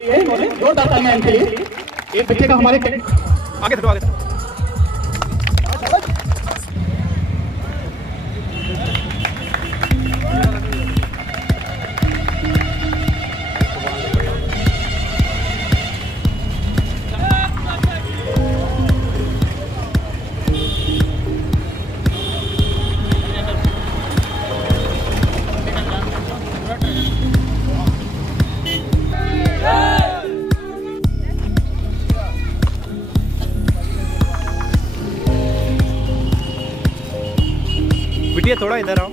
जोरदार तालियां इनके लिए। एक बच्चे का हमारे आगे थोड़ा आगे बिटिया थोड़ा इधर आओ।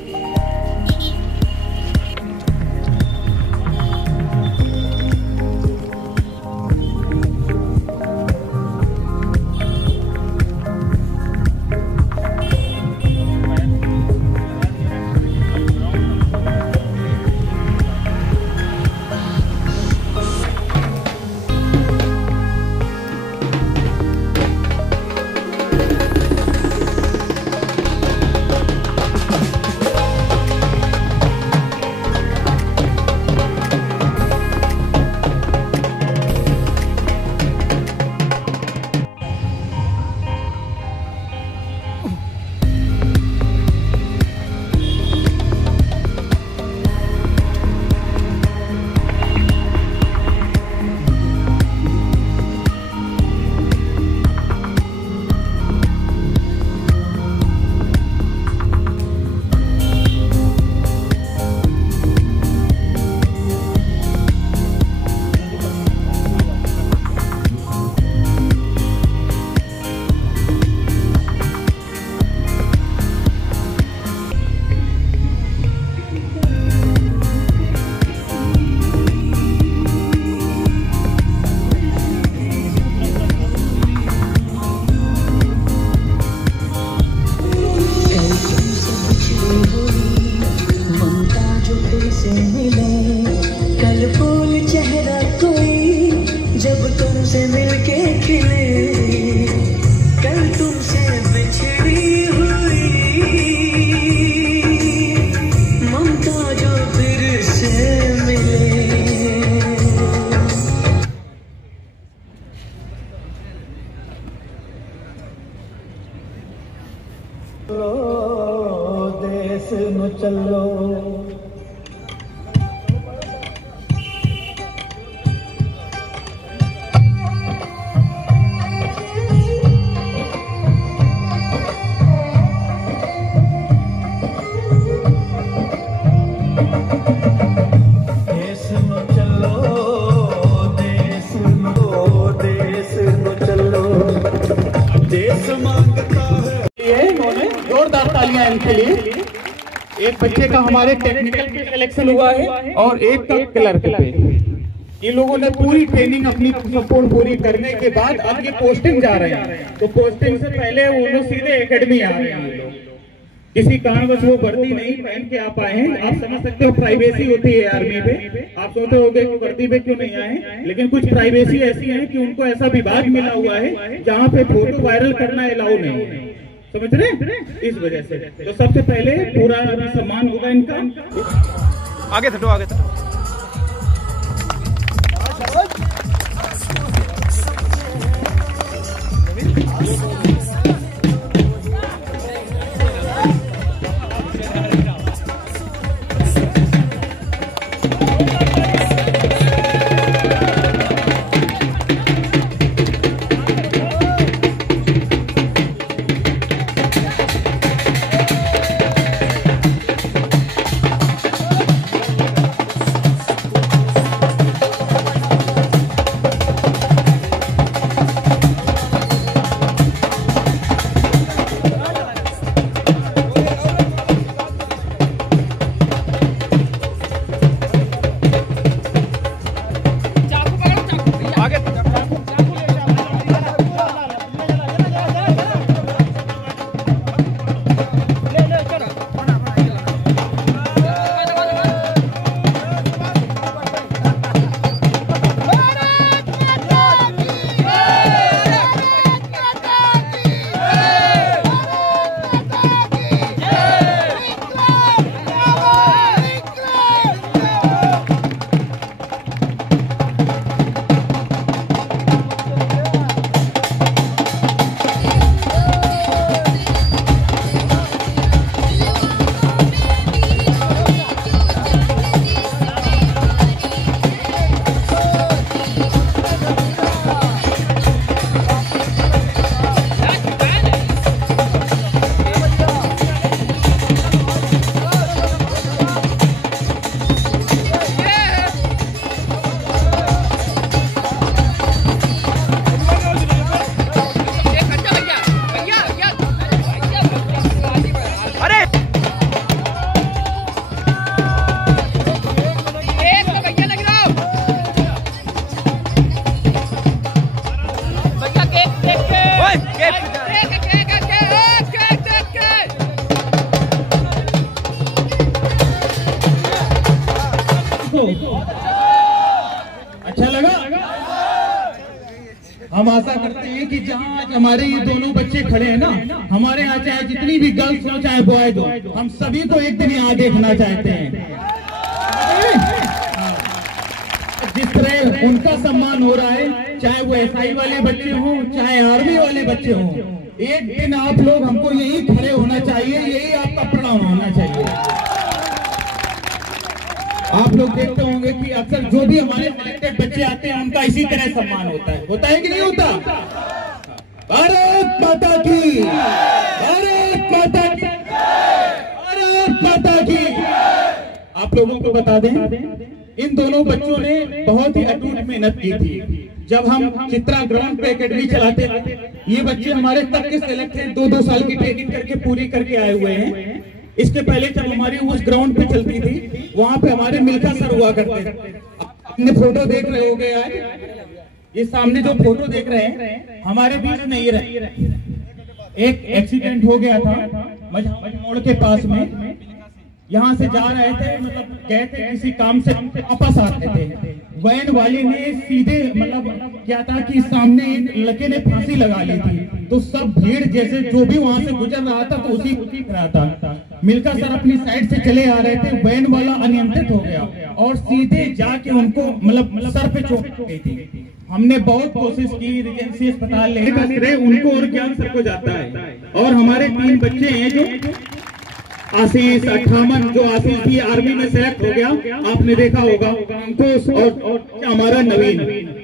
देश में चलो जोरदार तालियां इनके लिए। एक बच्चे का हमारे टेक्निकल पे सिलेक्शन हुआ है और एक का क्लर्क पे। ये लोगों ने पूरी ट्रेनिंग अपनी संपूर्ण पूरी करने के बाद अब ये पोस्टिंग जा रहे हैं, तो पोस्टिंग से पहले वो लोग सीधे एकेडमी आ रहे हैं। किसी कारणवश वो वर्दी नहीं पहन के आ पाए हैं। आप समझ सकते हो प्राइवेसी होती है आर्मी पे। आप सोचते होंगे कि वर्दी पे क्यों नहीं आए, लेकिन कुछ प्राइवेसी ऐसी है कि उनको ऐसा विभाग मिला हुआ है जहाँ पे फोटो वायरल करना अलाउ नहीं है, समझ रहे? इस वजह से तो सबसे पहले पूरा सम्मान होगा इनका। आगे थटो आगे थटो। हम आशा करते हैं कि जहाँ आज हमारे ये दोनों बच्चे खड़े हैं ना, हमारे यहाँ चाहे जितनी भी गर्ल्स हो चाहे बॉयज हो, हम सभी को एक दिन यहाँ देखना चाहते हैं। जिस तरह उनका सम्मान हो रहा है, चाहे वो एसआई वाले बच्चे हों चाहे आर्मी वाले बच्चे हों, एक दिन आप लोग हमको यही खड़े होना चाहिए, यही आपका प्रणाम होना चाहिए। आप लोग देखते होंगे कि अक्सर जो भी हमारे सिलेक्टेड बच्चे आते हैं उनका इसी तरह सम्मान होता है कि नहीं होता? भारत माता की, भारत माता की, भारत माता की। आप लोगों को बता दें, इन दोनों बच्चों ने बहुत ही अटूट मेहनत की थी। जब हम चित्रा ग्राउंड पे एकेडमी चलाते थे, ये बच्चे हमारे तक के सिलेक्ट हैं, 2-2 साल की ट्रेनिंग करके पूरी करके आए हुए हैं। इसके पहले जब हमारी उस ग्राउंड पे चलती थी, वहां पे हमारे मिल्खा सर हुआ करते थे। आपने फोटो देख रहे होंगे आज, ये सामने जो फोटो देख रहे हैं हमारे बीच नहीं रहे। एक एक्सीडेंट हो गया था मोड़ के पास में, यहाँ से जा रहे थे, मतलब गए थे किसी काम से, वापस आते थे। वैन वाले ने सीधे मतलब क्या था कि सामने एक लड़के ने फांसी लगा ली थी, तो सब भीड़ जैसे जो भी वहां से गुजर रहा था तो उसी को ठीक रहा था। मिल्खा सर अपनी साइड से चले आ रहे थे, वैन वाला अनियंत्रित हो गया और सीधे जाके उनको मतलब सर पे चोट गई थी। हमने बहुत कोशिश की, रिजेंसी अस्पताल लेने का श्रेय उनको और ज्ञान सर को जाता है। और हमारे 3 बच्चे हैं जो आशीष 58, जो आशीष भी आर्मी में सेलेक्ट हो गया, आपने देखा होगा, संतोष और हमारा नवीन,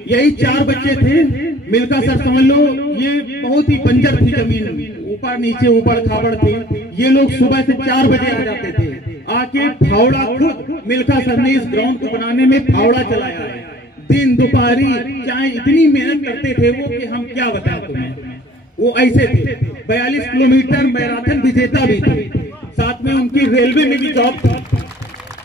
यही 4 बच्चे थे। मिल्खा सर समझ लो ये बहुत ही बंजर थी जमीन, ऊपर नीचे ऊपर खाबड़ थी। ये लोग सुबह से 4 बजे आ जाते थे, आके फावड़ा खुद मिल्खा सर ने इस ग्राउंड को बनाने में फावड़ा चलाया है। दिन दोपहरी चाहे इतनी मेहनत करते थे वो कि हम क्या बताएं तुम्हें। वो ऐसे थे, 42 किलोमीटर मैराथन विजेता भी थे, साथ में उनकी रेलवे में भी जॉब थी,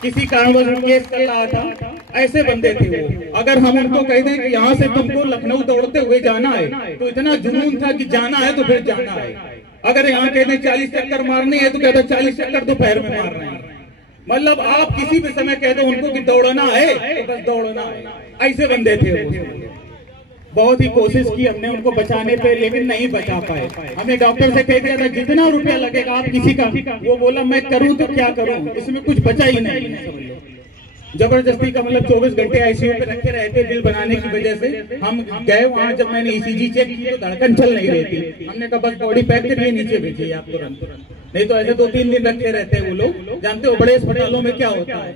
किसी कारणवश केस चल रहा था। ऐसे बंदे थे वो। अगर हम उनको कह दें कि यहाँ से तुमको लखनऊ दौड़ते हुए जाना है, तो इतना जुनून था कि जाना है तो फिर जाना है। अगर यहाँ कह दें 40 चक्कर मारने हैं तो कहते 40 चक्कर दोपहर में मार रहे हैं। मतलब आप किसी भी समय कह दो उनको कि दौड़ना है तो बस दौड़ना है। ऐसे बंदे थे वो। बहुत ही कोशिश की हमने उनको बचाने पे, लेकिन नहीं बचा पाए। हमने डॉक्टर से कह दिया था जितना रुपया लगेगा आप किसी का, वो बोला मैं करूं तो क्या करूं, इसमें कुछ बचा ही नहीं। जबरदस्ती का मतलब 24 घंटे आईसीयू पे रखे रहे थे बिल बनाने की वजह से। हम गए वहां, जब मैंने ईसीजी चेक की तो धड़कन चल नहीं रही थी। हमने कहा बस बॉडी पैक करिए, नीचे भेजिए आप तुरंत, नहीं तो ऐसे 2-3 दिन रखे रहते हैं वो लोग। जानते हो बड़े अस्पतालों में क्या होता है।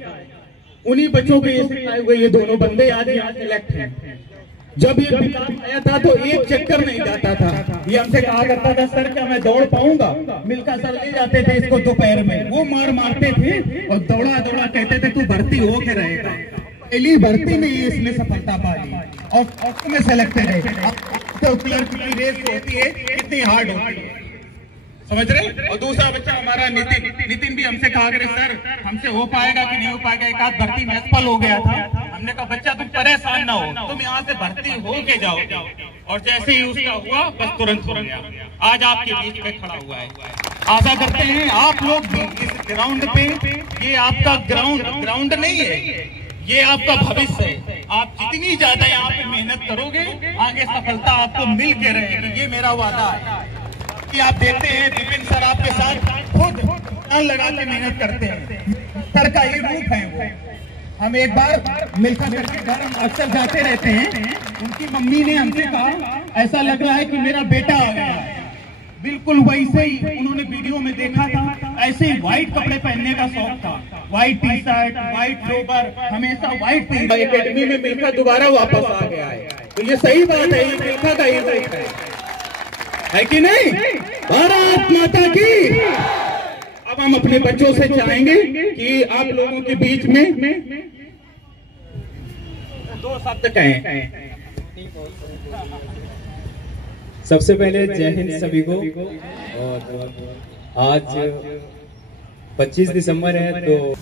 उन्हीं बच्चों के ये सिखाए हुए ये दोनों बंदे आज यहाँ सिलेक्ट हैं। जब ये विकास आया था तो एक चक्कर नहीं जाता था। ये हमसे कहा करता था सर क्या मैं दौड़ पाऊंगा। मिल्खा सर ले जाते थे इसको दोपहर में, वो मारते थे और दौड़ा दौड़ा कहते थे तू भर्ती हो के रहेगा। पहली भर्ती में ही इसमें सफलता पाई और में सेलेक्टेड है। तो क्लर्क की रेस होती है, कितनी हार्ड होती है, समझ रहे। और दूसरा बच्चा हमारा नितिन भी हमसे कहा करे सर हमसे हो पाएगा कि नहीं हो पाएगा। एक आध भर्ती में असफल हो गया था। हमने कहा बच्चा तुम परेशान ना हो, तुम यहाँ से भर्ती हो के जाओ। और जैसे ही उसका हुआ बस तुरंत हो गया, आज आपके बीच में खड़ा हुआ है। आशा करते हैं आप लोग इस ग्राउंड पे, ये आपका ग्राउंड नहीं है, ये आपका भविष्य है। आप जितनी ज्यादा यहाँ पे मेहनत करोगे आगे सफलता आपको मिल के रहेगी, ये मेरा वादा है। कि आप देखते हैं विपिन सर आपके साथ खुद जान लगा के मेहनत करते हैं, सर का ये रूप है वो। हम एक बार मिल्खा सर के घर हम अक्सर जाते रहते हैं। उनकी मम्मी ने हमसे कहा ऐसा लग रहा है कि मेरा बेटा आ गया। बिल्कुल वैसे ही उन्होंने वीडियो में देखा था। ऐसे ही व्हाइट कपड़े पहनने का शौक था, white T shirt, white lower, हमेशा व्हाइट। एकेडमी में मिल्खा दोबारा वापस आ गया है, तो ये सही बात है, ये मिल्खा का ही है कि नहीं। भारत माता की। अब हम अपने बच्चों से चाहेंगे कि आप लोगों के बीच में 2 शब्द कहें। सबसे पहले जय हिंद सभी को। और आज 25 दिसंबर है, तो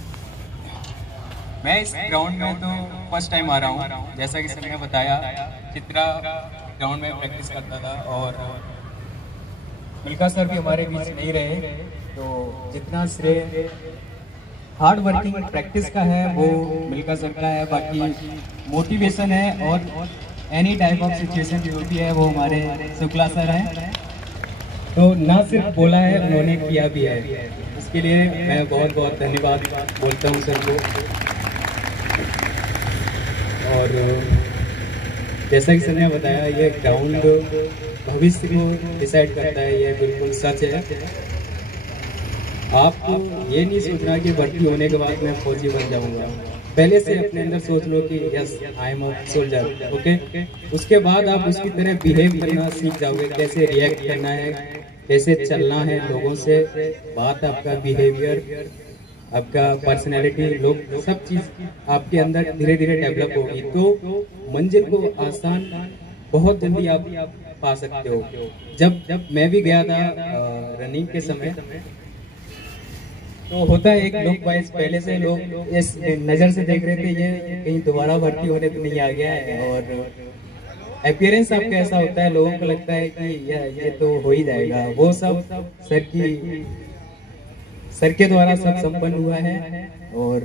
मैं इस ग्राउंड में तो फर्स्ट टाइम आ रहा हूँ। जैसा कि सर ने बताया, चित्रा ग्राउंड में प्रैक्टिस करता था और मिल्खा सर भी हमारे बीच नहीं रहे, तो जितना श्रेय हार्ड वर्किंग प्रैक्टिस का है वो मिल्खा सर का है। बाकी मोटिवेशन है और एनी टाइप ऑफ सिचुएशन जो भी है वो हमारे शुक्ला सर हैं। तो ना सिर्फ बोला है, उन्होंने किया भी है। इसके लिए मैं बहुत बहुत धन्यवाद बोलता हूँ सर को। और जैसा कि सर ने बताया, ये ग्राउंड भविष्य को डिसाइड करता है, ये बिल्कुल सच है। आपको ये नहीं सोचना कि भर्ती होने के बाद मैं फौजी बन जाऊंगा। पहले से अपने अंदर सोच लो कि yes I am a soldier, okay. उसके बाद आप उसकी तरह बिहेव करना सीख जाओगे, कैसे रिएक्ट करना है, कैसे चलना है लोगों से, बात, आपका बिहेवियर, आपका पर्सनैलिटी, लोग, सब चीज़ आपके अंदर धीरे धीरे डेवलप होगी। तो मंजिल को आसान बहुत जल्दी आप पा सकते हो। जब मैं भी गया था रनिंग के समय, तो होता है एक लोग वाइज, पहले से लोग इस नज़र से देख रहे थे ये कहीं दोबारा भर्ती होने तो नहीं आ गया है, और अपीयरेंस आपका ऐसा होता है, लोगों को लगता है कि ये तो हो ही जाएगा। वो सब सर के द्वारा सब संपन्न हुआ है। और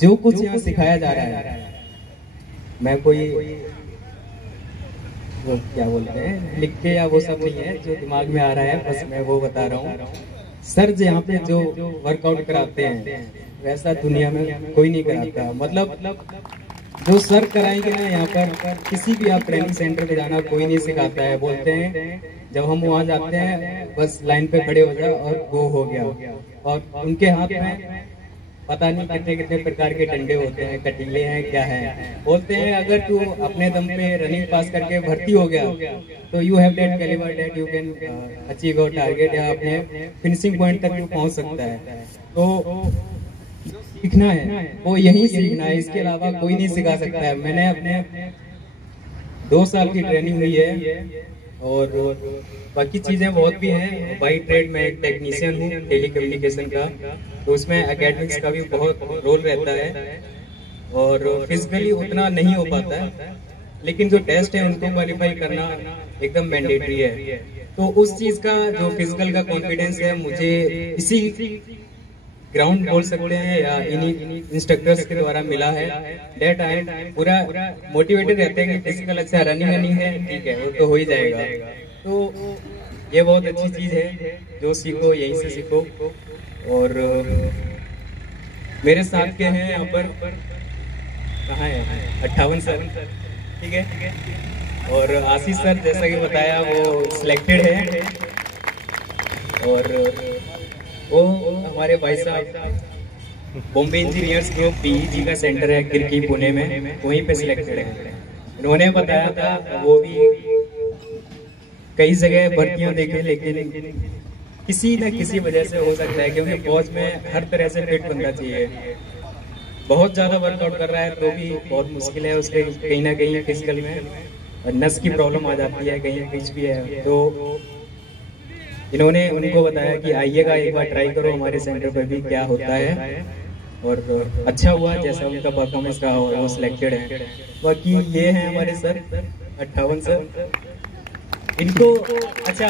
जो कुछ यहाँ सिखाया जा रहा है, मैं कोई वो क्या बोलते हैं लिख के या वो सब नहीं है, जो दिमाग में आ रहा है बस मैं वो बता रहा हूँ। सर यहाँ पे जो वर्कआउट कराते हैं वैसा दुनिया में कोई नहीं कराता। मतलब जो सर कराएंगे ना यहाँ पर, किसी भी आप ट्रेनिंग सेंटर पे जाना कोई नहीं सिखाता है। बोलते हैं जब हम वहाँ जाते हैं बस लाइन पे खड़े हो जाओ और वो हो गया। और उनके हाथ में पता नहीं कितने कितने प्रकार के डंडे होते हैं, कटीले हैं, क्या है। बोलते हैं अगर तू अपने दम पे रनिंग पास करके भर्ती हो गया तो you have that calibre that you can achieve your target, या अपने फिनिशिंग पॉइंट तक तू पहुंच सकता है। तो सीखना है वो यही सीखना है, इसके अलावा कोई नहीं सिखा सकता है। मैंने अपने 2 साल की ट्रेनिंग हुई है, और बाकी चीज़ें बहुत भी हैं। बाई ट्रेड में एक टेक्नीशियन हूँ टेली कम्युनिकेशन का, तो उसमें एकेडमिक्स का भी बहुत रोल रहता है। और फिजिकली उतना नहीं हो पाता है, लेकिन जो टेस्ट है उनको क्वालिफाई करना एकदम मैंडेटरी है। तो उस चीज़ का जो फिजिकल का कॉन्फिडेंस है, मुझे इसी ग्राउंड बोल सकते हैं या इन्हीं इंस्ट्रक्टर्स के द्वारा मिला है। डेट आई पूरा मोटिवेटेड रहते हैं कि फिजिकल अच्छा, रनिंग है ठीक है वो तो हो ही जाएगा। तो ये बहुत अच्छी चीज़ है, जो सीखो यहीं से सीखो। और मेरे साथ के हैं यहाँ पर, कहाँ है 58 सर, ठीक है। और आशीष सर जैसा कि बताया वो सिलेक्टेड है, और वो हमारे भाई साहब बॉम्बे इंजीनियर्स ग्रुप PEG का सेंटर है किरकी पुणे में, वहीं पे सिलेक्टेड है। उन्होंने बताया था वो भी कई जगह भर्तियां देखे, लेकिन किसी न किसी वजह से हो सकता है, क्योंकि फौज में हर तरह से फिट बनना चाहिए। बहुत ज़्यादा वर्कआउट कर रहा है तो भी बहुत मुश्किल है, उसके कहीं ना कहीं फिजिकल में नस की प्रॉब्लम आ जाती है, कहीं कुछ भी है। तो इन्होंने उनको बताया कि आइएगा एक बार ट्राई करो हमारे सेंटर पर भी क्या होता है, और अच्छा हुआ जैसा उनका परफॉर्मेंस रहा और वो सिलेक्टेड है। बाकी ये हैं हमारे सर 58 सर। इनको अच्छा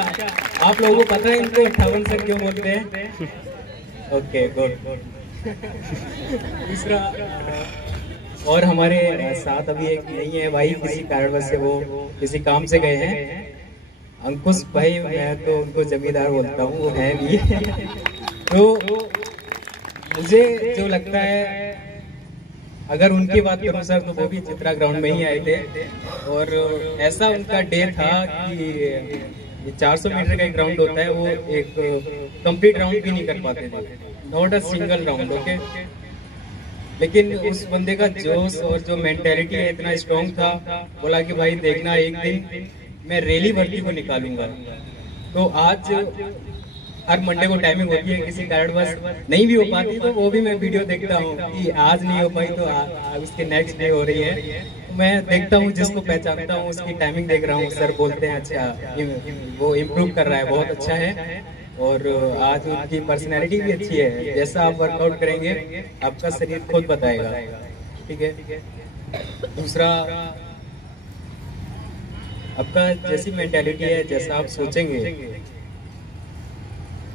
आप लोगों को पता है इनको 58 सर क्यों बोलते हैं? Okay good. दूसरा और हमारे साथ अभी एक नहीं है भाई, किसी कारणवश से वो किसी काम से गए हैं, अंकुश भाई, मैं तो उनको जमींदार बोलता हूँ, वो है भी। तो मुझे जो लगता है, अगर उनकी बात करूँ सर, तो वो भी चित्रा ग्राउंड में ही आए थे, और ऐसा उनका डे था कि 400 मीटर का एक ग्राउंड होता है, वो एक कंप्लीट राउंड भी नहीं कर पाते थे, not a single round, okay. लेकिन उस बंदे का जोश और जो मेंटेलिटी है इतना स्ट्रॉन्ग था, बोला कि भाई देखना एक दिन मैं रैली भर्ती को निकालूंगा। तो आज हर मंडे को टाइमिंग होती है, किसी कारणवश नहीं भी हो पाती तो वो भी मैं वीडियो देखता हूँ कि आज नहीं हो पाई तो उसके नेक्स्ट डे हो रही है। तो मैं देखता हूँ, जिसको पहचानता हूँ उसकी टाइमिंग देख रहा हूँ, सर बोलते हैं अच्छा वो इम्प्रूव कर रहा है, बहुत अच्छा है। और आज उनकी पर्सनैलिटी भी अच्छी है, जैसा आप वर्कआउट करेंगे आपका शरीर खुद बताएगा, ठीक है। दूसरा, आपका जैसी मेंटालिटी है, जैसा आप सोचेंगे,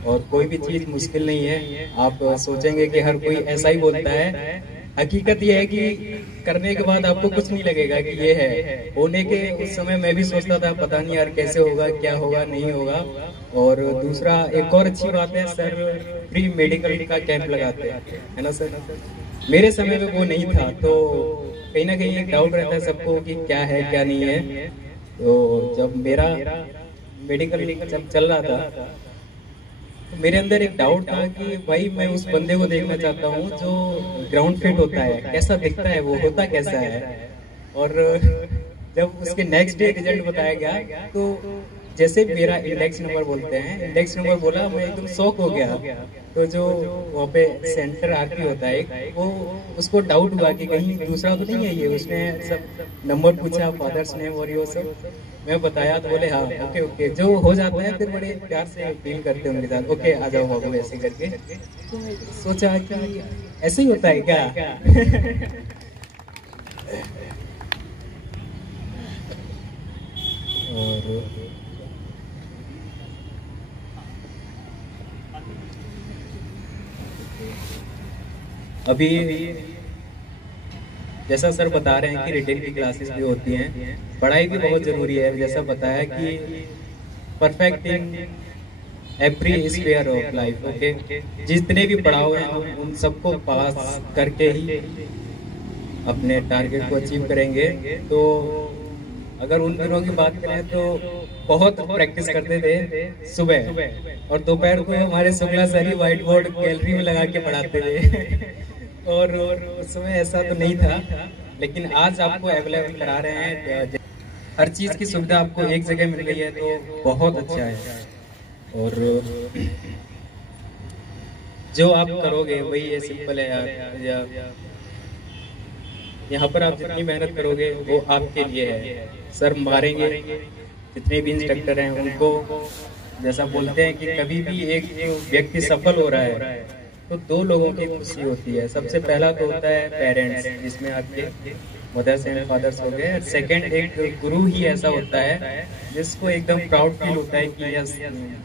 और कोई भी चीज़ मुश्किल नहीं है। आप सोचेंगे कि हर कोई ऐसा ही बोलता है, हकीकत ये है कि करने के बाद आपको कुछ नहीं लगेगा कि ये है। होने के उस समय मैं भी सोचता था पता नहीं यार कैसे होगा, क्या होगा, नहीं होगा। और दूसरा एक और अच्छी बात है, सर फ्री मेडिकल का कैंप लगाते हैं, है ना सर। मेरे समय में वो नहीं था, तो कहीं ना कहीं एक डाउट रहता है सबको कि क्या है क्या नहीं है। तो जब मेरा मेडिकल जब चल रहा था तो मेरे अंदर एक डाउट था कि भाई मैं उस बंदे को देखना चाहता हूँ जो ग्राउंड फिट होता है, कैसा दिखता है, वो होता कैसा है। और जब उसके नेक्स्ट डे रिजल्ट बताया गया तो जैसे मेरा इंडेक्स नंबर बोलते हैं, इंडेक्स नंबर बोला, मैं एकदम शॉक हो गया। तो जो वहाँ पे सेंटर आरपी होता है वो उसको डाउट हुआ कि कहीं दूसरा तो नहीं है ये। उसने सब नंबर पूछा, फादर्स नेम और ये सब मैं बताया तो बोले हाँ ओके ओके। जो हो जाता है फिर बड़े प्यार से डील करते हैं उनके साथ, ओके आ जाओ बाबू ऐसे करके। तो सोचा कि ऐसे ही होता है क्या। और अभी जैसा सर बता रहे हैं कि रिटेन की क्लासेस भी होती हैं, पढ़ाई भी बहुत जरूरी है। जैसा बताया कि perfect in every sphere of life, okay. जितने भी पढ़ाओ हैं हम उन सबको पास करके ही अपने टारगेट को अचीव करेंगे। तो अगर उन दिनों की बात करें तो बहुत प्रैक्टिस करते थे सुबह, और दोपहर को हमारे शुक्ला सर ही व्हाइट बोर्ड गैलरी में लगा के पढ़ाते थे। और उस समय ऐसा तो नहीं था, लेकिन आज आपको अवेलेबल करा रहे हैं। हर चीज की सुविधा आपको एक जगह मिल गई है तो बहुत अच्छा है। और जो आप करोगे वही है, सिंपल है यार। यहाँ पर आप जितनी मेहनत करोगे वो आपके लिए है। सर मारेंगे, जितने भी इंस्ट्रक्टर हैं उनको जैसा बोलते हैं कि कभी भी एक व्यक्ति सफल हो रहा है तो दो लोगों की खुशी होती है। सबसे पहला तो होता है पेरेंट्स, जिसमें आपके मदर्स एंड फादर्स हो गए। सेकंड एक गुरु ही ऐसा होता है जिसको एकदम प्राउड फील होता है कि यस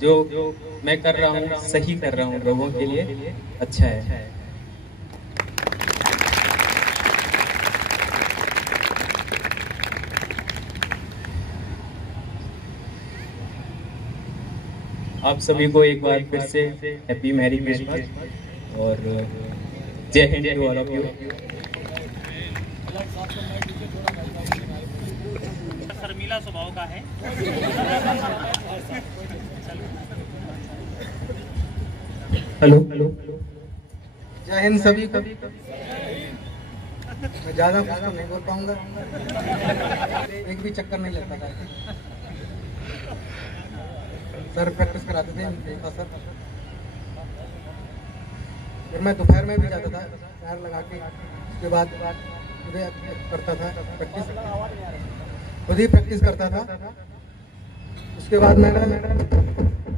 जो मैं कर रहा हूँ सही कर रहा हूँ, लोगों के लिए अच्छा है। आप सभी को एक बार फिर से हैप्पी मैरी क्रिसमस और जय हिंद टू ऑल ऑफ यू। शर्मीला स्वभाव का है। हेलो, जय हिंद सभी को। मैं ज्यादा कुछ तो नहीं बोल पाऊंगा, एक भी चक्कर नहीं लगता था। सर प्रैक्टिस कराते थे सर, फिर मैं दोपहर में भी जाता था पैर लगा के। उसके बाद करता था प्रैक्टिस, खुद ही प्रैक्टिस करता था। उसके बाद मैंने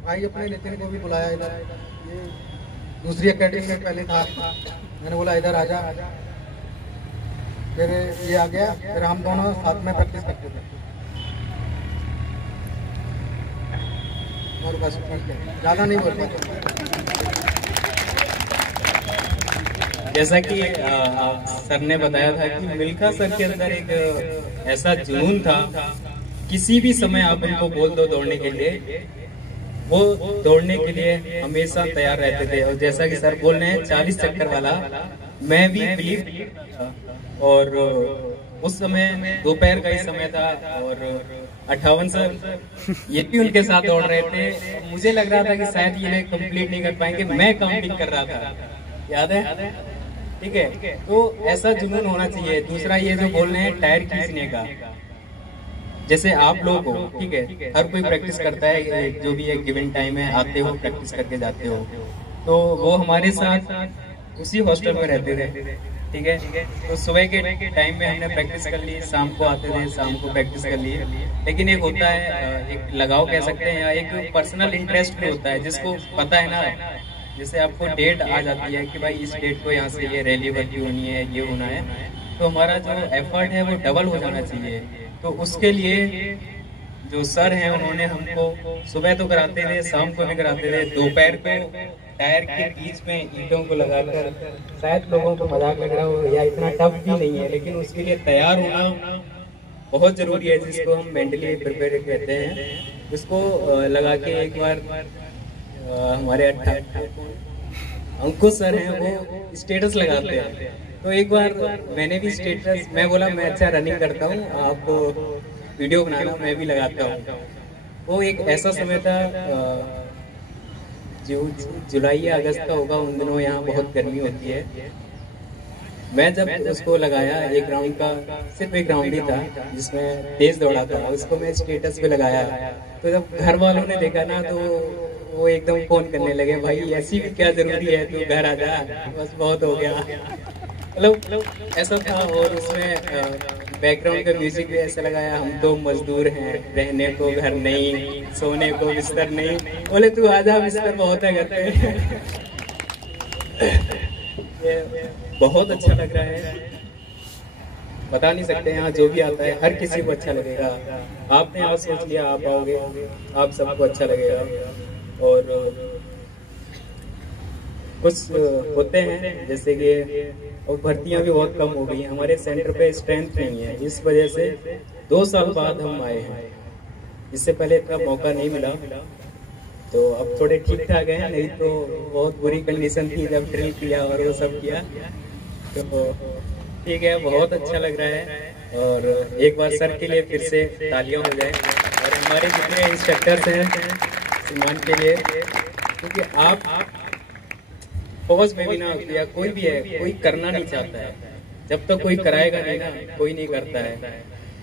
भाई अपने नितिन को भी बुलाया इधर, ये दूसरी एकेडमी में पहले था। मैंने बोला इधर आजा, फिर ये आ गया, फिर हम दोनों साथ में प्रैक्टिस करते थे। और बस ज्यादा नहीं बोल पाता। जैसा कि सर ने बताया था कि मिल्खा सर के अंदर एक ऐसा जुनून था, किसी भी समय आप उनको बोल दो दौड़ने के लिए, वो दौड़ने के लिए हमेशा तैयार रहते थे। और जैसा कि सर बोल रहे हैं 40 चक्कर वाला, मैं भी बिलीव। और उस समय दोपहर का ही समय था और 58 सर ये भी उनके साथ दौड़ रहे थे। मुझे लग रहा था कि शायद ये कंप्लीट नहीं कर पाएंगे, मैं काउंटिंग कर रहा था, याद है? ठीक है, तो ऐसा जुनून होना चाहिए। दूसरा ये जो बोल रहे हैं टायर खींचने का, जैसे आप लोग हो, ठीक है, हर कोई प्रैक्टिस करता है, जो भी एक गिवन टाइम है आते हो प्रैक्टिस करके जाते हो। तो वो हमारे साथ उसी हॉस्टल में रहते थे, ठीक है। तो सुबह के टाइम में हमने प्रैक्टिस कर ली, शाम को आते थे, शाम को प्रैक्टिस कर ली। लेकिन एक होता है, एक लगाव कह सकते हैं या एक पर्सनल इंटरेस्ट भी होता है, जिसको पता है ना, जैसे आपको डेट आ जाती है कि भाई इस डेट को यहाँ से ये रैली भर्ती होनी है, ये होना है, तो हमारा जो एफर्ट है वो डबल हो जाना चाहिए। तो उसके लिए जो सर हैं उन्होंने हमको सुबह तो कराते थे, शाम को भी कराते थे, दोपहर को टायर के बीच में ईंटों को लगाकर, शायद लोगों को मजाक लग रहा हो या इतना टफ भी नहीं है, लेकिन उसके लिए तैयार होना बहुत जरूरी है, जिसको हम मेंटली प्रिपेयर कहते हैं। उसको लगा के एक बार हमारे अंकुश सर हैं, वो स्टेटस लगाते हैं, तो एक बार मैंने भी स्टेटस, मैं बोला मैं अच्छा रनिंग करता हूँ, आप वीडियो बनाना, मैं भी लगाता हूँ। वो एक ऐसा समय था, जुलाई या अगस्त का होगा, उन दिनों यहाँ बहुत गर्मी होती है। मैं जब उसको लगाया, एक राउंड का, सिर्फ एक राउंड ही था जिसमें तेज दौड़ा था, उसको मैं स्टेटस पे लगाया, तो जब घर वालों ने देखा ना, तो वो एकदम फोन करने लगे, भाई ऐसी भी क्या जरूरी है, तू घर आ जा, बस बहुत हो गया। मतलब ऐसा था। और उसमें बैकग्राउंड का म्यूजिक भी ऐसा लगाया, हम तो मजदूर हैं, रहने को घर नहीं, सोने को बिस्तर नहीं, बोले तू आजा, बिस्तर बहुत है घर पे। ये बहुत अच्छा लग रहा है, बता नहीं सकते, यहाँ जो भी आता है हर किसी को अच्छा लगेगा। आपने आज सोच लिया आप आओगे, आप सबको अच्छा लगेगा। और कुछ होते हैं जैसे कि, और भर्तियां भी बहुत कम हो गई हैं, हमारे सेंटर पे स्ट्रेंथ नहीं है, इस वजह से 2 साल बाद हम आए हैं, इससे पहले इतना मौका नहीं मिला, तो अब थोड़े ठीक ठाक हैं, नहीं तो बहुत बुरी कंडीशन थी जब ड्रिल किया और वो सब किया। तो ठीक है, बहुत अच्छा लग रहा है। और एक बार सर के लिए फिर से तालियां हो जाए, और हमारे जितने इंस्ट्रक्टर्स हैं सम्मान के लिए, क्योंकि आप फौज में भी ना, या कोई भी है, कोई करना नहीं चाहता है, जब तक कोई कराएगा नहीं ना, कोई नहीं करता है।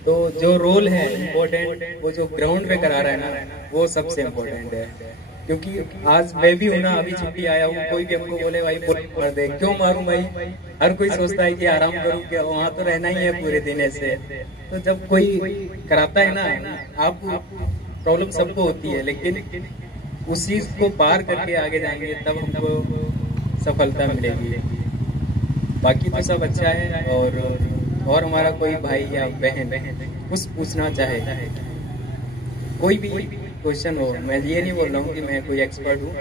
तो जो रोल है इम्पोर्टेंट, वो जो ग्राउंड पे करा रहा है ना, वो सबसे इम्पोर्टेंट है। क्योंकि आज मैं भी हूँ ना, अभी छुट्टी आया हूँ, कोई भी हमको बोले भाई मार दे, क्यों मारूं भाई, हर कोई सोचता है कि आराम करूं, क्या वहाँ तो रहना ही है पूरे दिन ऐसे। तो जब कोई कराता है ना, आप प्रॉब्लम सबको होती है, लेकिन उस चीज को पार करके आगे जाएंगे तब हमको सफलता मिलेगी। बाकी तो सब अच्छा है। और हमारा कोई भाई या बहन कुछ पूछना चाहे, कोई भी क्वेश्चन हो, मैं ये नहीं बोल रहा हूँ कि मैं कोई एक्सपर्ट हूँ,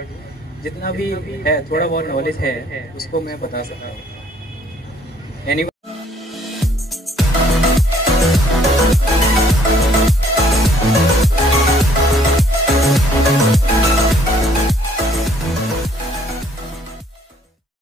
जितना भी है थोड़ा बहुत नॉलेज है उसको मैं बता सकता हूँ।